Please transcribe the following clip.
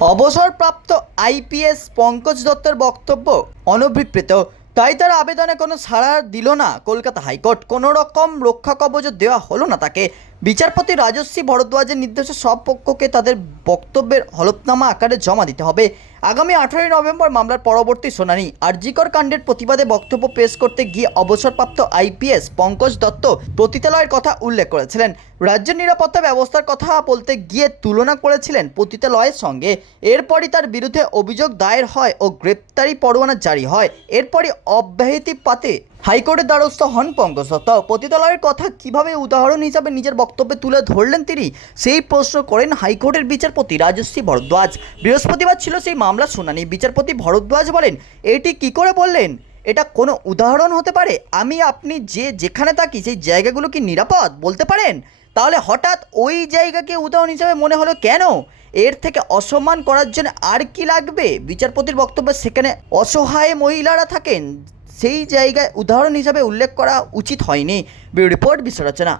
অবসরপ্রাপ্ত আইপিএস পঙ্কজ দত্তের বক্তব্য অনভিপ্রেত। তাই তার আবেদনে কোনো সাড়া দিল না। কলকাতা হাইকোর্ট কোনো রকম রক্ষা কবচ দেওয়া হলো না তাকে। বিচারপতি রাজস্বী ভরদ্বাজের নির্দেশে সব পক্ষকে তাদের বক্তব্যের হলফনামা আকারে জমা দিতে হবে। আগামী আঠারোই নভেম্বর মামলার পরবর্তী শুনানি। আরজিকর কাণ্ডের প্রতিবাদে বক্তব্য পেশ করতে গিয়ে অবসরপ্রাপ্ত আইপিএস পঙ্কজ দত্ত পতিতালয়ের কথা উল্লেখ করেছিলেন। রাজ্যের নিরাপত্তা ব্যবস্থার কথা বলতে গিয়ে তুলনা করেছিলেন পতিতালয়ের সঙ্গে। এরপরই তার বিরুদ্ধে অভিযোগ দায়ের হয় ও গ্রেপ্তারি পরোয়ানা জারি হয়। এরপরই অব্যাহতি পাতে হাইকোর্টের দ্বারস্থ হন পঙ্কজ দত্ত। পতিতালয়ের কথা কীভাবে উদাহরণ হিসাবে নিজের বক্তব্যে তুলে ধরলেন তিনি। সেই প্রশ্ন করেন হাইকোর্টের বিচারপতি রাজশ্রী ভরদ্বাজ। বৃহস্পতিবার ছিল সেই মামলা শুনানি। বিচারপতি ভরদ্বাজ বলেন, এটি কি করে বললেন? এটা কোনো উদাহরণ হতে পারে? আমি, আপনি যে যেখানে থাকি, সেই জায়গাগুলো কি নিরাপদ? বলতে পারেন? তাহলে হঠাৎ ওই জায়গাকে উদাহরণ হিসাবে মনে হলো কেন? এর থেকে অসম্মান করার জন্য আর কি লাগবে? বিচারপতির বক্তব্য সেখানে অসহায় মহিলারা থাকেন। সেই জায়গায় উদাহরণ হিসাবে উল্লেখ করা উচিত হয়নি। রিপোর্ট বিশ্ব রচনা